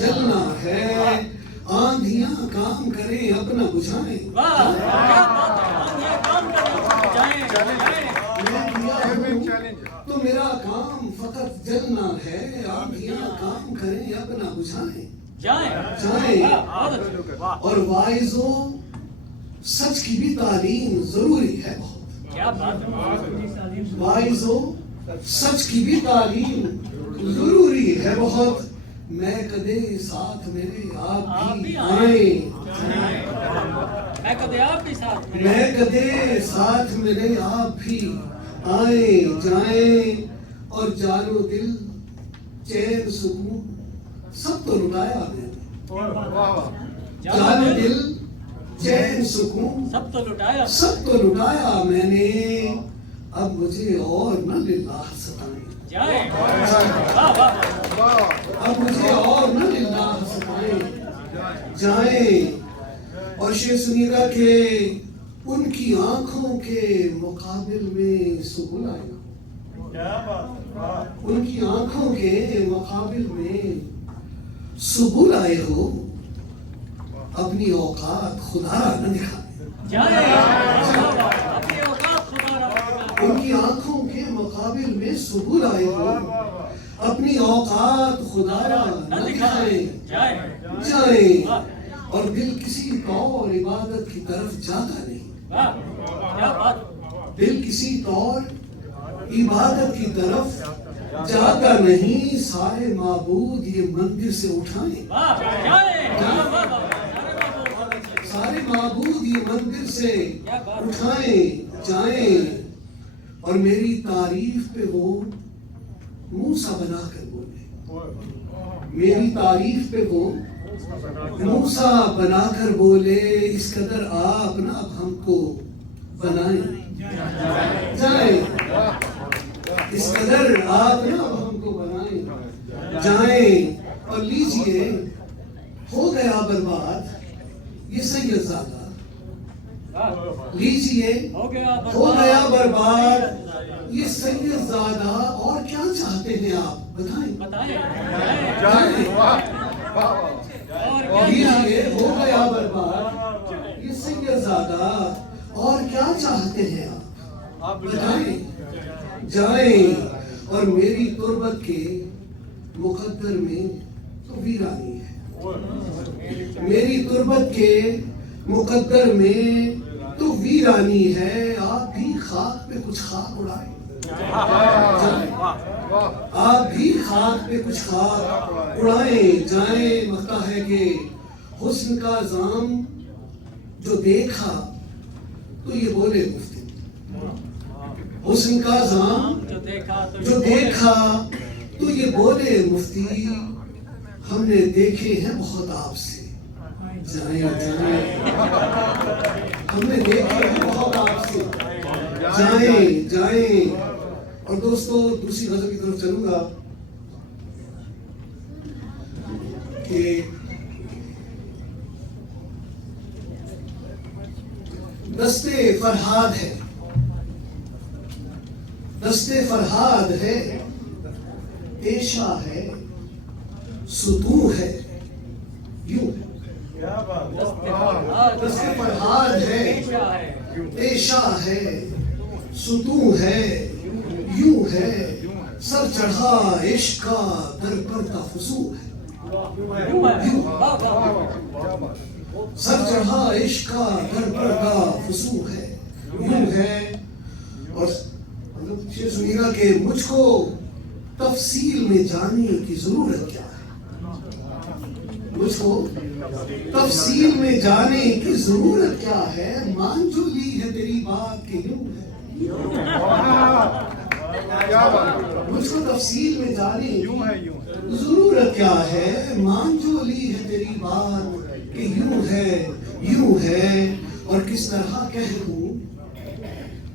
جلنا ہے، آندھیاں کام کریں اپنا بجھائیں۔ تو میرا کام فقط جلنا ہے، آندھیاں کام کریں اپنا بجھائیں جائیں۔ اور وائزوں سچ کی بھی تعلیم ضروری ہے بہت، وائزوں سچ کی بھی تعلیم ضروری ہے بہت، میں کدے ساتھ میرے آپ بھی آئیں، میں کدے ساتھ میرے آپ بھی آئیں جائیں۔ اور جان و دل چین سکون سب تو لٹایا میں نے، جان و دل چین سکون سب تو لٹایا میں نے، اب مجھے اور نہ للہ ستائیں، اب مجھے اور نہ للہ ستائیں جائیں۔ اور شعر سنیے گا کہ ان کی آنکھوں کے مقابل میں سکون آئے گا، ان کی آنکھوں کے مقابل میں سبل آئے ہو، اپنی اوقات خدا نہ دکھائے، ان کی آنکھوں کے مقابل میں سبل آئے ہو، اپنی اوقات خدا نہ دکھائیں جائیں۔ اور دل کسی طور عبادت کی طرف جاتا نہیں، دل کسی طور عبادت کی طرف جاتا نہیں، سارے معبود یہ مندر سے اٹھائیں، سارے معبود یہ مندر سے اٹھائیں جائیں۔ اور میری تعریف پہ وہ موسیٰ بنا کر بولے، میری تعریف پہ وہ موسیٰ بنا کر بولے، اس قدر آپ نہ اب ہم کو بنائیں جائیں، اس قدر آپ نہ اب ہم کو بنائیں جائیں۔ اور لیجئے ہو گیا برباد یہ سید زادہ، لیجئے ہو گیا برباد یہ سید زادہ، اور کیا چاہتے ہیں آپ بتائیں، لیجئے ہو گیا برباد یہ سید زادہ، اور کیا چاہتے ہیں آپ بتائیں جائیں۔ اور میری تربت کے مقدر میں تو ویرانی ہے، میری تربت کے مقدر میں تو ویرانی ہے، آپ بھی خاک پہ کچھ خاک اڑائیں، آپ بھی خاک پہ کچھ خاک اڑائیں جائیں۔ مکتا ہے کہ حسن کا زام جو دیکھا تو یہ بولے مفتی، حسن کا زام جو دیکھا تو یہ بولے مفتی، ہم نے دیکھے ہیں بہت آپ سے جائیں جائیں، ہم نے دیکھے ہیں بہت آپ سے جائیں جائیں۔ اور دوستو دوسری غزل کی طرف چلوں گا کہ دستے فرہاد ہے، دستے فرہاد ہے، پیشہ ہے ستون ہے، یوں دستے فرہاد ہے، پیشہ ہے ستون ہے، یوں ہے سر چڑھا عشق کا در پردہ فضول ہے، سر چڑھا عشق کا در پردہ فضول ہے، یوں ہے۔ اور یہ سنیے گا کہ مجھ کو تفصیل میں جانے کی ضرورت کیا ہے، مجھ کو تفصیل میں جانے کی ضرورت کیا ہے، مان جو لی ہے تیری بات کہ یوں ہے، مجھ کو تفصیل میں جانے کی ضرورت کیا ہے، مان جو لی ہے تیری بات کہ یوں ہے یوں ہے۔ اور کس طرح کہہ دوں،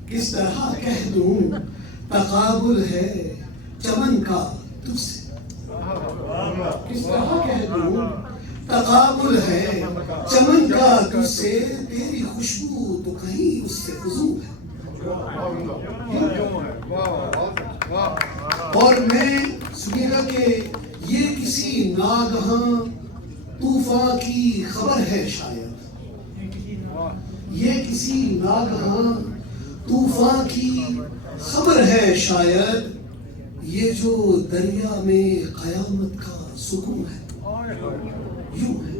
کس طرح کہہ دوں تقابل ہے چمن کا تجھ سے، کس طرح کہہ دوں تقابل ہے چمن کا تجھ سے، تیری خوشبو تو کہیں اس سے فضول ہے۔ اور میں سنیے گا کہ یہ کس کسی ناگہاں طوفان کی خبر ہے شاید، یہ کسی ناگہاں طوفان کی خبر ہے شاید، یہ جو دریا میں قیامت کا سکون ہے، یوں ہے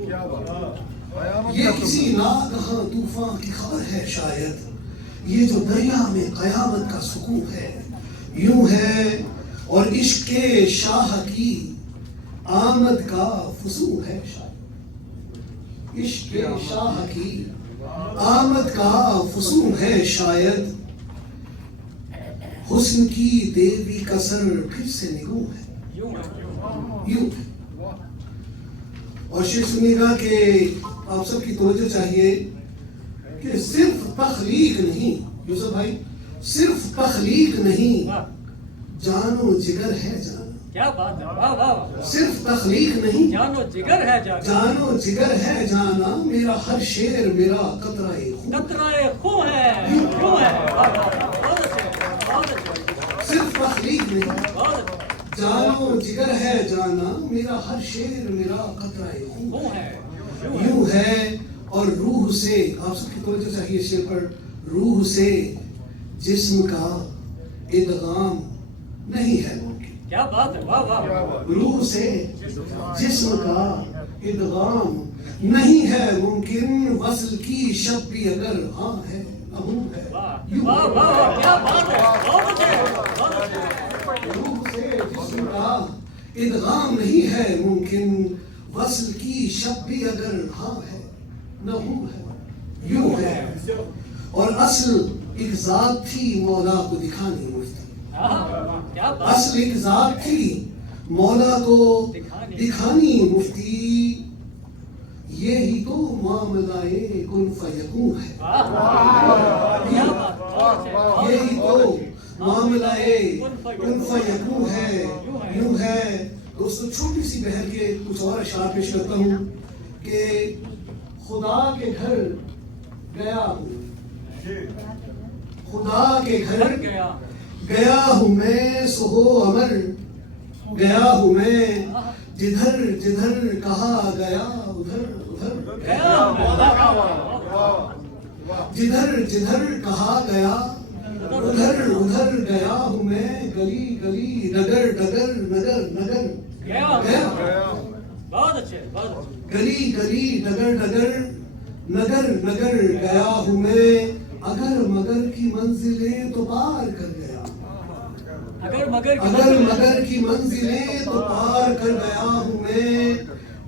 یہ کسی ناگہاں طوفان کی خبر ہے شاید، یہ جو دریا میں قیامت کا سکون ہے، یوں ہے، اور عشق کے شاہ کی آمد کا فسون ہے شاید، عشق کے شاہ کی آمد کا فسون ہے شاید، حسن کی دیوی کا سر پھر سے نگوں ہے، یوں ہے۔ اور شیخ سنیے گا کہ آپ سب کی توجہ چاہیے کہ صرف تخلیق نہیں، یوسف بھائی، صرف تخلیق نہیں، جان و جگر ہے جانا، کیا بات ہے، واہ واہ، صرف تخلیق نہیں، جان و جگر ہے جانا، جان و جگر ہے جانا، میرا ہر شعر میرا قطرہ خون، قطرہ خون ہے، کیوں ہے، واہ واہ، بہت اچھے، بہت اچھے، صرف تخلیق نہیں، بہت اچھے، جان و جگر ہے جانا، میرا ہر شعر میرا قطرہ خون خون ہے، یوں ہے، اور روح سے، آپ سب کی توجہ چاہیے شعر پر، روح سے جسم کا ادغام نہیں ہے ممکن، کیا بات ہے، واہ واہ، روح سے جسم کا ادغام نہیں ہے ممکن، وصل کی شب بھی اگر ہاں ہے ابو ہے، یوں واہ ہے۔ واہ واہ، کیا بات ہے، بہت اچھے، بہت اچھے، روح سے جسم کا ادغام نہیں ہے ممکن، وصل کی شب بھی اگر ہاں ہے نہ ہوں ہے، یوں ہے، اور اصل ایک ذات تھی مولا کو دکھانی مفتی، کیا بات، اصل ایک ذات تھی مولا کو دکھانی مفتی، یہی تو معاملہ کن فیکون ہے، کیا بات، بہت اچھے، بہت یہی تو اچھے، معاملہ کن فیکون ہے، یوں ہے۔ دوستو چھوٹی سی بہر کے کچھ اور اشعار پیش کرتا ہوں کہ خدا کے گھر گیا ہوں، خدا کے گھر گیا ہوں میں، سو ہو امر گیا ہوں میں، جدھر جدھر کہا گیا ادھر ادھر جدھر جدھر کہا گیا ادھر ادھر گیا ہوں میں، گلی گلی ڈگر ڈگر نگر نگر گیا، بہت اچھے، بہت اچھے، گلی گلی ڈگر ڈگر نگر نگر گیا ہوں میں، اگر مگر کی منزلیں تو پار کر گیا، اگر مگر اگر مگر کی منزلیں تو پار کر گیا ہوں میں،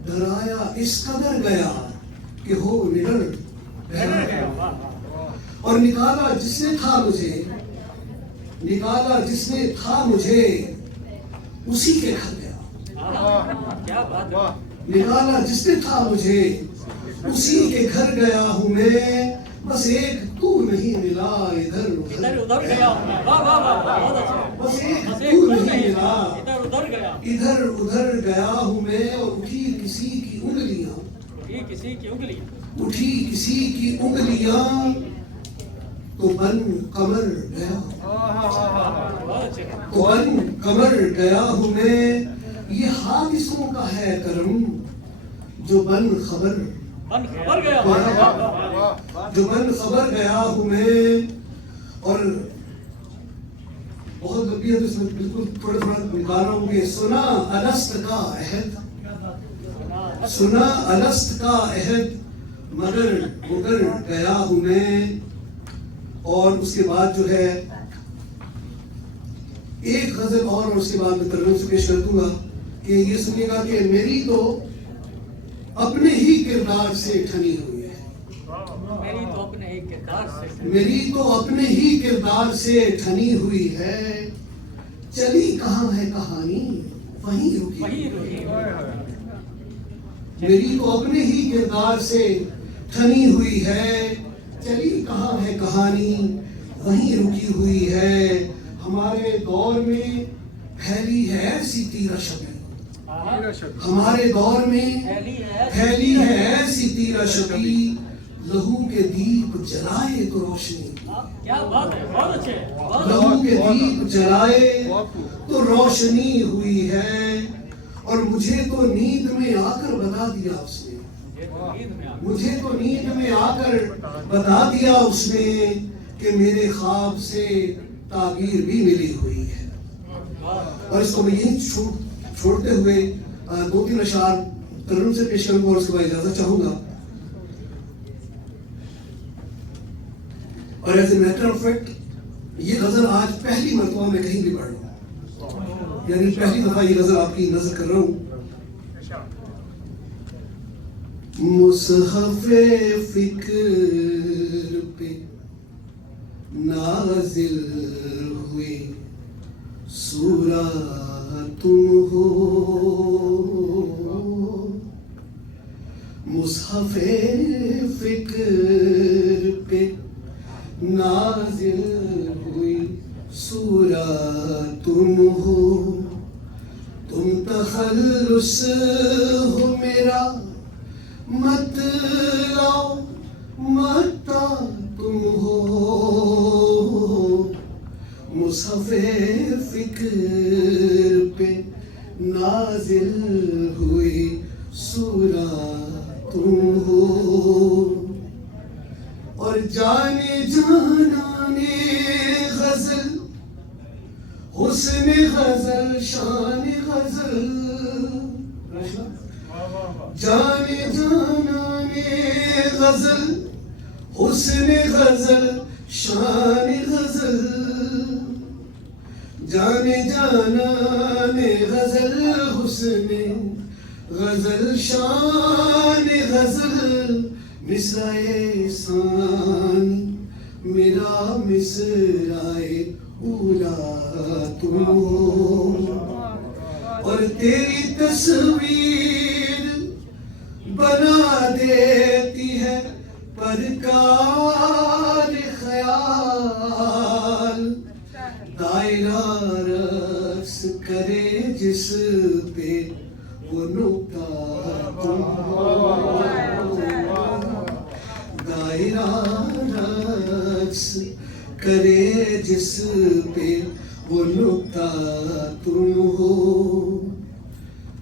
ڈرایا اس قدر گیا کہ ہو نڈر گیا، اور نکالا جس نے تھا مجھے، نکالا جس نے تھا مجھے اسی کے گھر گیا، کیا بات ہے، نکالا جس نے تھا مجھے اسی کے گھر گیا ہوں میں، بس ایک تو نہیں ملا ادھر ادھر ادھر گیا ہوں میں، واہ واہ واہ، بہت اچھے، بس ایک بس ایک تو تو نہیں نہیں، ملا ادھر ادھر گیا، ادھر ادھر گیا ہوں میں، اور اٹھی کسی کی انگلیاں، یہ کسی کی انگلی، اٹھی کسی کی انگلیاں تو بن قمر گیا، بہت اچھے، تو بن قمر گیا ہوں میں، یہ حادثوں کا ہے کرم جو بن خبر بن خبر گیا، واہ واہ، جو بن خبر گیا ہوں میں، اور بہت لمبی ہے تو اس میں بالکل تھوڑا تھوڑا نکال رہا ہوں کہ سنا الست کا عہد، سنا الست کا عہد مگر مگر گیا ہوں میں، اور اس کے بعد جو ہے ایک غزل اور اس کے بعد میں ترجمے سے پیش کر دوں گا کہ یہ سنیے گا کہ میری تو اپنے ہی کردار سے ٹھنی ہوئی ہے، میری تو اپنے ایک کردار سے، میری تو اپنے ہی کردار سے ٹھنی ہوئی ہے، چلی کہاں ہے کہانی وہیں رکی، وہی روحی، میری تو اپنے ہی کردار سے ٹھنی ہوئی ہے، چلی کہاں ہے کہانی وہیں رکی ہوئی ہے، ہمارے دور میں پھیلی ہے ایسی تیرہ شبی، ہمارے دور میں پھیلی ہے ایسی تیرہ شبی، لہو کے دیپ جلائے تو روشنی، کیا بات ہے، بہت اچھے، بہت لہو کے دیپ جلائے تو روشنی ہوئی ہے، اور مجھے تو نیند میں آ کر بتا دیا اس نے، مجھے تو نیند میں آ کر بتا دیا اس نے کہ میرے خواب سے تعبیر بھی ملی ہوئی ہے. اور اس کو میں یہی چھوڑتے ہوئے 2-3 اشعار ترنم سے پیش کروں گا اور اس کے بعد اجازت چاہوں گا. اور as a matter of fact یہ غزل آج پہلی مرتبہ میں کہیں بھی پڑھ رہا ہوں، یعنی پہلی دفعہ یہ غزل آپ کی نظر کر رہا ہوں. مصحف فکر پہ نازل ہوئی سورہ تم ہو، مصحف فکر پہ نازل ہوئی سورہ تم ہو، تم تخلص ہو میرا مطلع متا تم ہو، مصحف فکر پہ نازل ہوئی سورہ تم ہو. اور جانے جانانے غزل حسن غزل شان غزل، جانے جانانے غزل حسن غزل شان غزل، جانے جانانے غزل حسن غزل شان غزل، مصرعِ ثانی میرا مصرعِ اولا تم ہو. اور تیری تصویر بنا دیتی ہے پرکار خیال، دائرہ رقص کرے جس پہ وہ نقطہ تم ہو، دائرہ رقص کرے جس پہ وہ نقطہ تم ہو.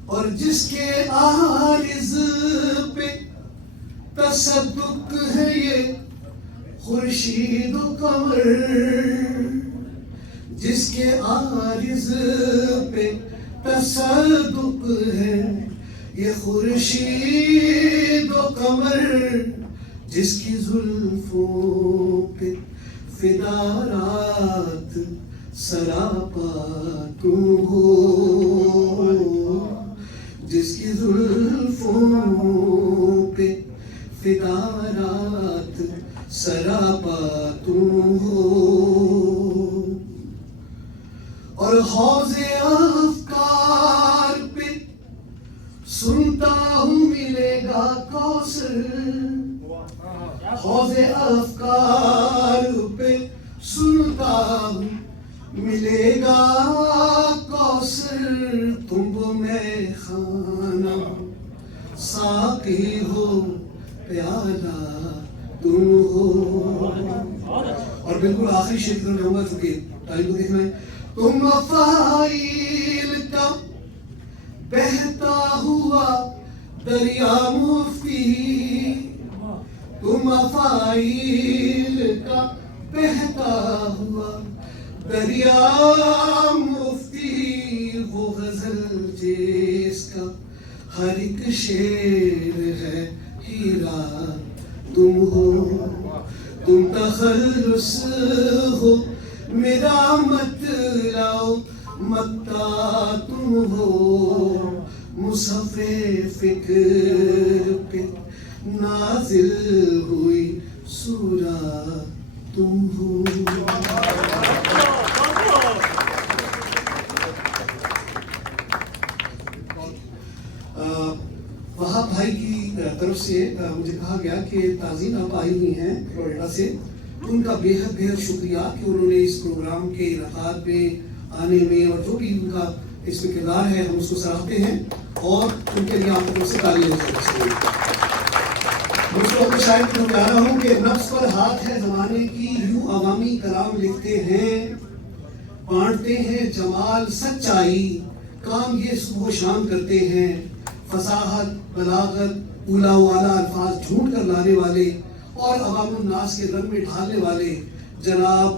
اور جس کے عارض پہ تصدق ہے یہ خورشید و قمر، جس کے عارض پہ تصدق ہے یہ خورشید و قمر، جس کی زلفوں پہ فدا رات سراپا تم ہو، جس کی زلفوں پہ فدا رات سراپا تم ہو. اور حوض افکار پہ سنتا ہوں ملے گا کوثر، حوض افکار پہ سنتا ہوں ملے گا کوثر، تم وہ میں خانہ ساقی ہو پیالہ تم ہو. اور بالکل آخری شعر کی طرف جاؤں گا چونکہ ٹائم کو دیکھنا ہے. تم افائل کا بہتا ہوا دریا مفتی، تم افائل کا بہتا ہوا دریا مفتی، وہ غزل جس کا ہر ایک شعر ہے ہیرا تم ہو، تم تخلص ہو میرا مطلع متا تم ہو، مصحف فکر پہ نازل ہوئی سورہ تم ہو. وہاں بھائی کی طرف سے مجھے کہا گیا کہ تعظیم آپ آئی ہوئی ہیں فلوریڈا سے، ان کا بے حد شکریہ کہ انہوں نے اس پروگرام کے انعقاد میں آنے میں اور جو بھی ان کا اس میں کردار ہے ہم اس کو سراہتے ہیں اور ان کے لیے آپ کو سے تعلیم دوستوں شاید میں بتا رہا ہوں کہ نفس پر ہاتھ ہے زمانے کی یوں عوامی کلام لکھتے ہیں، بانٹتے ہیں جمال سچائی کام یہ صبح و شام کرتے ہیں، فصاحت، بلاغت، اولا والا الفاظ ڈھونڈ کر لانے والے اور عوام الناس کے رنگ میں ڈھالنے والے جناب